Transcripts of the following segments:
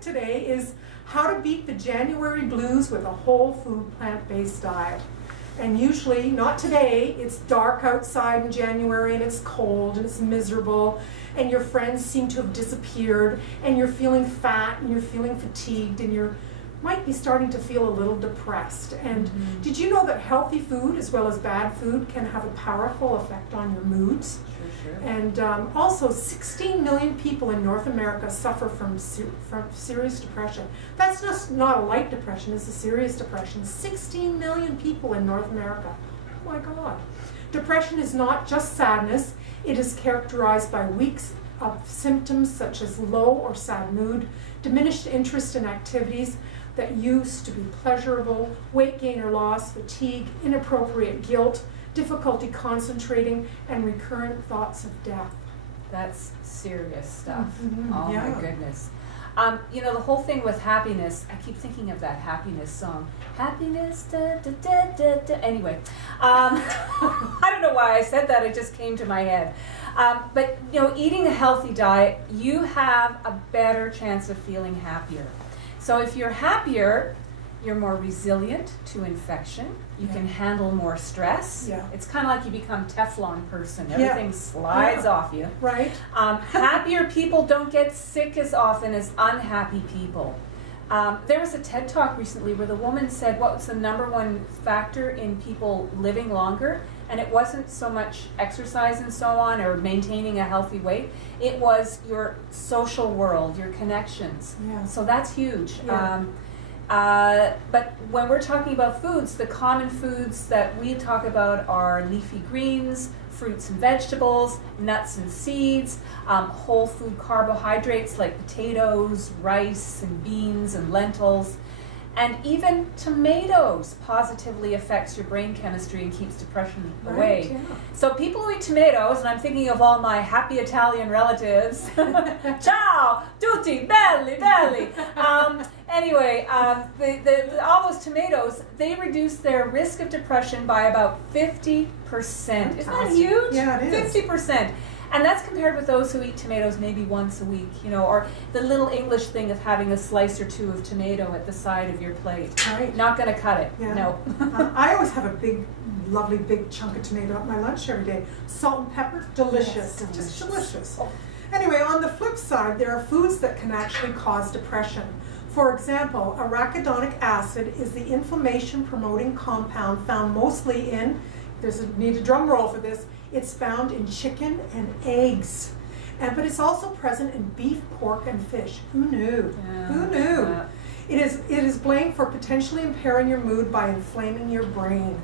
topic today is how to beat the January blues with a whole food plant-based diet. And usually, not today, it's dark outside in January and it's cold and it's miserable and your friends seem to have disappeared and you're feeling fat and you're feeling fatigued and you might be starting to feel a little depressed. And did you know that healthy food as well as bad food can have a powerful effect on your moods? Sure. And also 16 million people in North America suffer from serious depression. That's just not a light depression, it's a serious depression. 16 million people in North America. Oh my God. Depression is not just sadness, it is characterized by weeks of symptoms such as low or sad mood, diminished interest in activities that used to be pleasurable, weight gain or loss, fatigue, inappropriate guilt, difficulty concentrating, and recurrent thoughts of death. That's serious stuff. Oh yeah. My goodness. You know, the whole thing with happiness, I keep thinking of that happiness song. Happiness, da da da da da. Anyway, I don't know why I said that, it just came to my head. But, you know, eating a healthy diet, you have a better chance of feeling happier. So if you're happier, you're more resilient to infection. You can handle more stress. Yeah. It's kind of like you become Teflon person. Everything slides off you. Right. Happier people don't get sick as often as unhappy people. There was a TED Talk recently where the woman said what was the #1 factor in people living longer, and it wasn't so much exercise and so on or maintaining a healthy weight. It was your social world, your connections. Yeah. So that's huge. Yeah. But when we're talking about foods, the common foods that we talk about are leafy greens, fruits and vegetables, nuts and seeds, whole food carbohydrates like potatoes, rice and beans and lentils, and even tomatoes positively affects your brain chemistry and keeps depression away. Yeah. So people who eat tomatoes, and I'm thinking of all my happy Italian relatives, ciao, tutti, belli, belli. Anyway, all those tomatoes, they reduce their risk of depression by about 50%. Isn't that huge? Yeah, it is. 50%. And that's compared with those who eat tomatoes maybe once a week, you know, or the little English thing of having a slice or two of tomato at the side of your plate. Right. Not going to cut it. Yeah. No. I always have a big, lovely big chunk of tomato at my lunch every day. Salt and pepper, delicious. Yes, Just delicious. delicious. Oh. Anyway, on the flip side, there are foods that can actually cause depression. For example, arachidonic acid is the inflammation-promoting compound found mostly in, need a drum roll for this, it's found in chicken and eggs. But it's also present in beef, pork, and fish. Who knew? Yeah. Who knew? Yeah. It is blamed for potentially impairing your mood by inflaming your brain.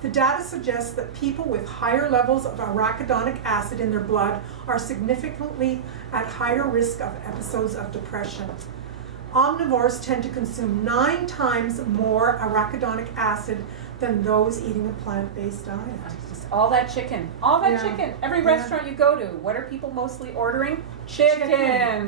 The data suggests that people with higher levels of arachidonic acid in their blood are significantly at higher risk of episodes of depression. Omnivores tend to consume 9 times more arachidonic acid than those eating a plant-based diet. Just all that chicken. All that Yeah. chicken. Every restaurant you go to, what are people mostly ordering? Chicken.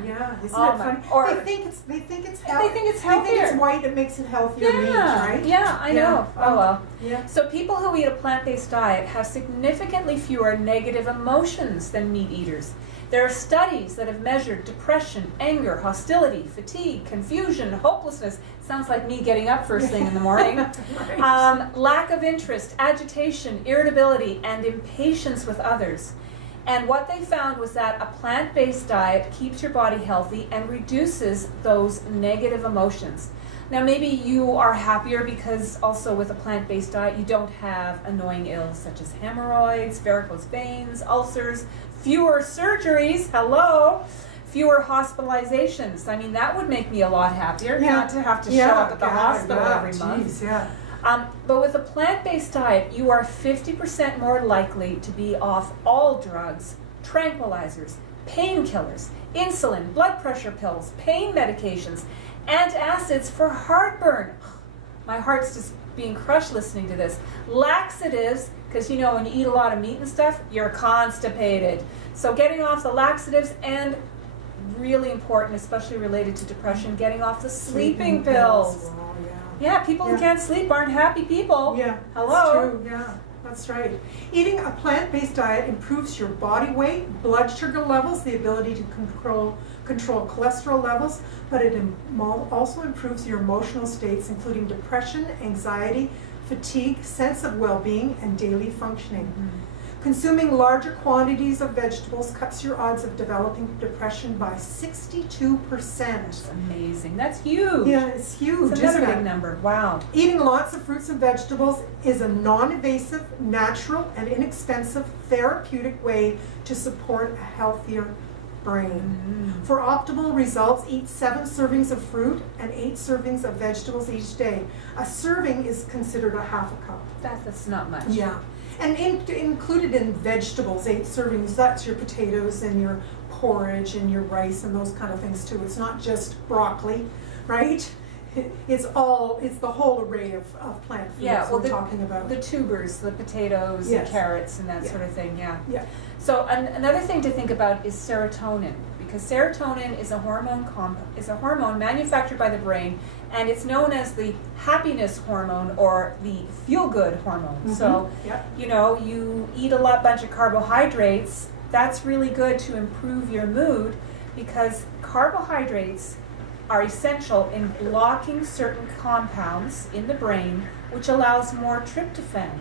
Yeah, isn't Oh it my- funny? or- They think it's They think it's They think it's healthier. white, it makes it healthier meat, Yeah, right? yeah, I Yeah. know. Oh well. Yeah. So people who eat a plant-based diet have significantly fewer negative emotions than meat eaters. There are studies that have measured depression, anger, hostility, fatigue, confusion, hopelessness. Sounds like me getting up first thing in the morning. Right. Lack of interest, agitation, irritability, and impatience with others. And what they found was that a plant-based diet keeps your body healthy and reduces those negative emotions. Now maybe you are happier because also with a plant-based diet you don't have annoying ills such as hemorrhoids, varicose veins, ulcers, fewer surgeries, fewer hospitalizations. I mean, that would make me a lot happier not to have to show up at the hospital every month. Geez, yeah. But with a plant-based diet, you are 50% more likely to be off all drugs, tranquilizers, painkillers, insulin, blood pressure pills, pain medications, antacids for heartburn. My heart's just being crushed listening to this. Laxatives, because you know when you eat a lot of meat and stuff, you're constipated. So getting off the laxatives, and really important, especially related to depression, getting off the sleeping pills. Oh, yeah. Yeah, people who can't sleep aren't happy people. Yeah, Hello? that's true, yeah. That's right. Eating a plant-based diet improves your body weight, blood sugar levels, the ability to control cholesterol levels, but it also improves your emotional states, including depression, anxiety, fatigue, sense of well-being, and daily functioning. Consuming larger quantities of vegetables cuts your odds of developing depression by 62%. That's amazing. That's huge. Yeah, it's huge, It's another isn't big it? number. Wow. Eating lots of fruits and vegetables is a non-invasive, natural, and inexpensive therapeutic way to support a healthier brain. For optimal results, eat 7 servings of fruit and 8 servings of vegetables each day. A serving is considered a half a cup. That's not much. Yeah. And included in vegetables, 8 servings, that's your potatoes and your porridge and your rice and those kind of things too. It's not just broccoli, right? It's the whole array of plant foods we're talking about. The tubers, the potatoes, Yes. and carrots, and that sort of thing, yeah. Yeah. So another thing to think about is serotonin, because serotonin is a hormone manufactured by the brain, and it's known as the happiness hormone or the feel-good hormone. So, you eat a bunch of carbohydrates. That's really good to improve your mood, because carbohydrates are essential in blocking certain compounds in the brain, which allows more tryptophan.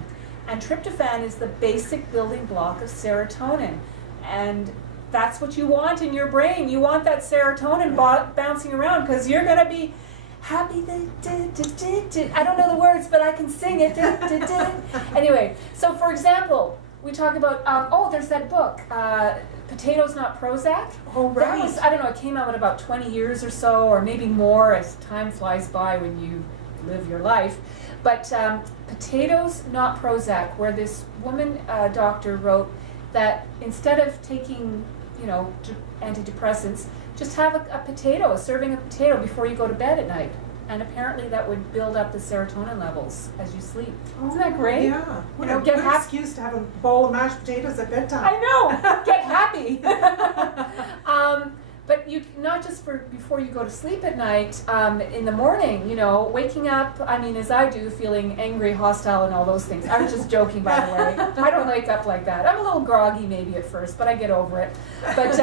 And tryptophan is the basic building block of serotonin. And that's what you want in your brain. You want that serotonin bouncing around, because you're going to be happy. I don't know the words, but I can sing it. Anyway, so for example, we talk about, there's that book, Potatoes Not Prozac. Oh, right. That was, I don't know, it came out in about 20 years or so, or maybe more as time flies by when you live your life. But Potatoes Not Prozac, where this woman doctor wrote that instead of taking, antidepressants, just have a serving of potato before you go to bed at night. And apparently that would build up the serotonin levels as you sleep. Isn't that great? Yeah. What a get good excuse to have a bowl of mashed potatoes at bedtime. I know. Get happy. But you not just before you go to sleep at night, in the morning, waking up, as I do, feeling angry, hostile, and all those things. I was just joking, by the way. I don't wake up like that. I'm a little groggy maybe at first, but I get over it. But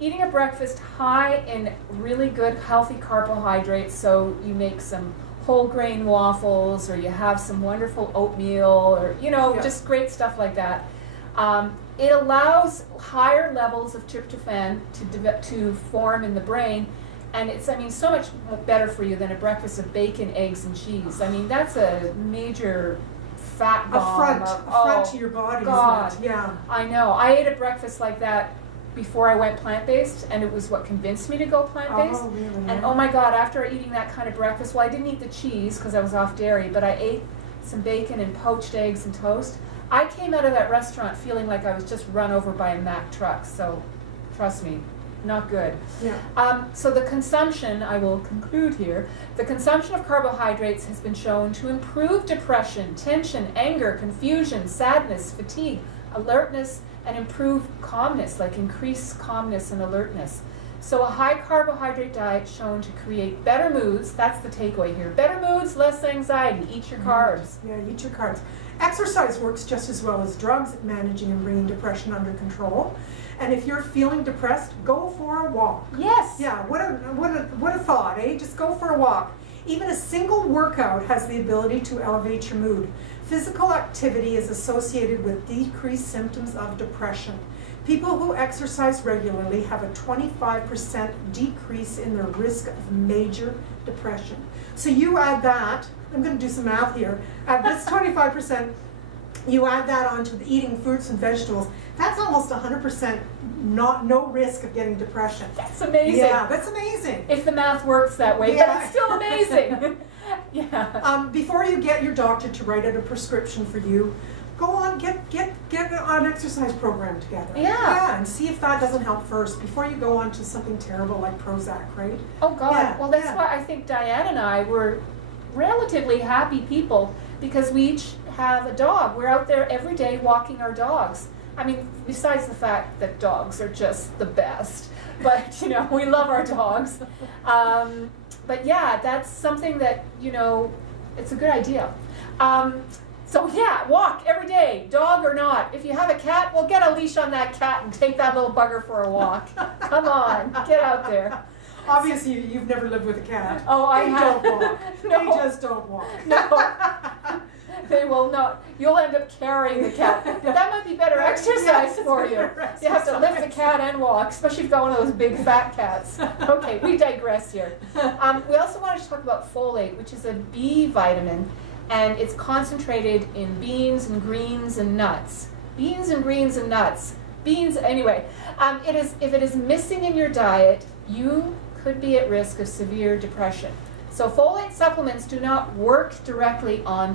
eating a breakfast high in really good, healthy carbohydrates, so you make some whole grain waffles, or you have some wonderful oatmeal, or, just great stuff like that. It allows higher levels of tryptophan to form in the brain, and it's, so much better for you than a breakfast of bacon, eggs, and cheese. That's a major fat bomb. Affront to your body, God. isn't it? Yeah. I know. I ate a breakfast like that before I went plant-based, and it was what convinced me to go plant-based. Oh, really? And oh my God, after eating that kind of breakfast, well, I didn't eat the cheese because I was off dairy, but I ate some bacon and poached eggs and toast. I came out of that restaurant feeling like I was just run over by a Mack truck, so trust me, not good. Yeah. So the consumption, I will conclude here, the consumption of carbohydrates has been shown to improve depression, tension, anger, confusion, sadness, fatigue, alertness, and improve calmness, like increase calmness and alertness. So a high carbohydrate diet shown to create better moods. That's the takeaway here. Better moods, less anxiety. Eat your carbs. Yeah, eat your carbs. Exercise works just as well as drugs at managing and bringing depression under control. And if you're feeling depressed, go for a walk. Yes. Yeah, what a thought, eh? Just go for a walk. Even a single workout has the ability to elevate your mood. Physical activity is associated with decreased symptoms of depression. People who exercise regularly have a 25% decrease in their risk of major depression. So you add that, I'm going to do some math here, add this 25%, you add that onto the eating fruits and vegetables, that's almost 100% no risk of getting depression. That's amazing. Yeah, that's amazing. If the math works that way, but it's still amazing. Yeah. Before you get your doctor to write out a prescription for you, go on, get an exercise program together. Yeah. And see if that doesn't help first before you go on to something terrible like Prozac, right? Oh God. Yeah, well, that's why I think Diane and I were relatively happy people, because we each have a dog. We're out there every day walking our dogs. Besides the fact that dogs are just the best, but we love our dogs. But yeah, that's something that it's a good idea. So yeah, walk every day, dog or not. If you have a cat, well, get a leash on that cat and take that little bugger for a walk. Come on, get out there. Obviously, you've never lived with a cat. Oh, I They have. don't walk. No. They just don't walk. No, they will not. You'll end up carrying the cat. That might be better exercise Yes, for it's you. better You have to lift the exercise. cat and walk, especially if you've got one of those big fat cats. Okay, we digress here. We also wanted to talk about folate, which is a B vitamin, and it's concentrated in beans and greens and nuts. Beans and greens and nuts. Beans, anyway. If it is missing in your diet, you could be at risk of severe depression. So folate supplements do not work directly on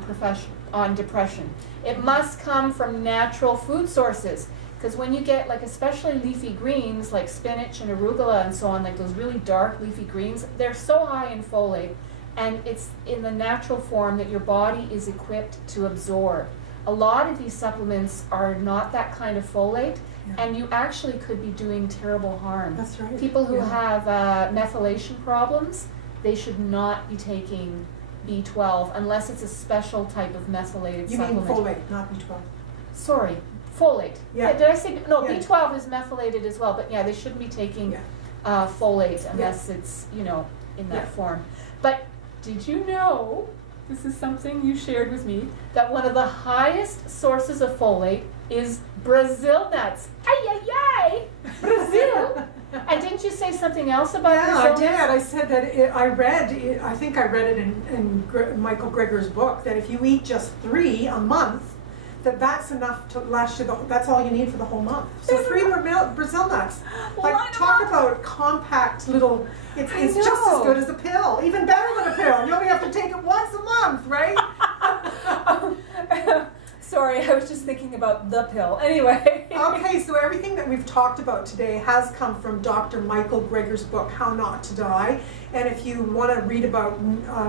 depression. It must come from natural food sources, because when you get like especially leafy greens like spinach and arugula and so on, like those really dark leafy greens, they're so high in folate, and it's in the natural form that your body is equipped to absorb. A lot of these supplements are not that kind of folate, and you actually could be doing terrible harm. That's right. People who Yeah. have methylation problems, they should not be taking B12 unless it's a special type of methylated You mean supplement. folate, not B12. Sorry, folate. Yeah. Did I say no? Yeah. B12 is methylated as well, but yeah, they shouldn't be taking Yeah. folate unless it's in that Yeah. form. But did you know? This is something you shared with me, that one of the highest sources of folate is Brazil nuts. Ay, ay, ay! Brazil! And didn't you say something else about Yeah, Brazil I did. nuts? I said that I think I read it in Michael Greger's book, that if you eat just 3 a month, that's enough to last you that's all you need for the whole month. So 3 Brazil nuts. Well, I Like, talk know. about compact little, it's I just as know. good as a pill, even better than a pill. You only have to take it once a month, right? Sorry, I was just thinking about the pill. Anyway. Okay, so everything that we've talked about today has come from Dr. Michael Greger's book, How Not to Die. And if you want to read about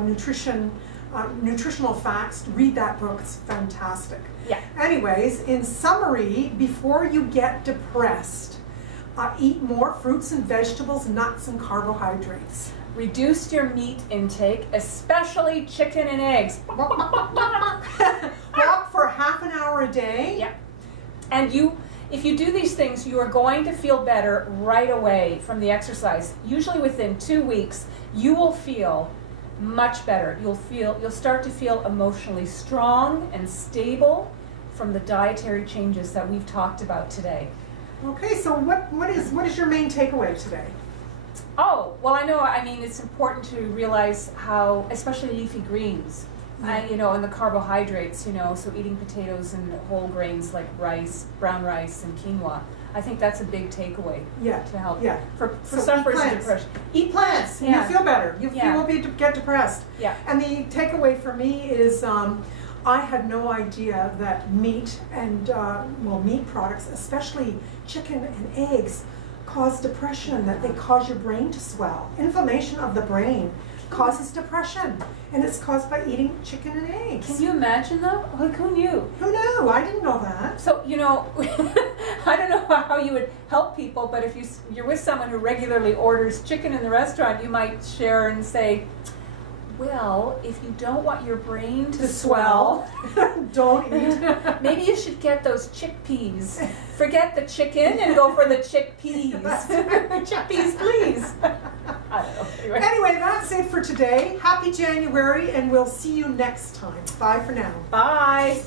nutritional facts, read that book. It's fantastic. Yeah. Anyways, in summary, before you get depressed, eat more fruits and vegetables, nuts and carbohydrates. Reduce your meat intake, especially chicken and eggs. Walk for half an hour a day. Yeah. And if you do these things, you are going to feel better right away from the exercise. Usually within 2 weeks, you will feel much better. You'll start to feel emotionally strong and stable from the dietary changes that we've talked about today. Okay, so what is your main takeaway today? Oh, well, I mean, it's important to realize how, especially leafy greens, and the carbohydrates, so eating potatoes and whole grains like rice, brown rice, and quinoa. I think that's a big takeaway to help for So sufferers eat of plants. depression. Eat plants, and Yeah. you feel better. You Yeah. won't get depressed. Yeah. And the takeaway for me is I had no idea that meat and meat products, especially chicken and eggs, cause depression, that they cause your brain to swell. Inflammation of the brain causes depression, and it's caused by eating chicken and eggs. Can you imagine though? Like, who knew? Who knew? I didn't know that. So, I don't know how you would help people, but if you're with someone who regularly orders chicken in the restaurant, you might share and say, well, if you don't want your brain to swell, Don't eat. maybe you should get those chickpeas. Forget the chicken and go for the chickpeas. Chickpeas, please. I don't know. Anyway, that's it for today. Happy January, and we'll see you next time. Bye for now. Bye.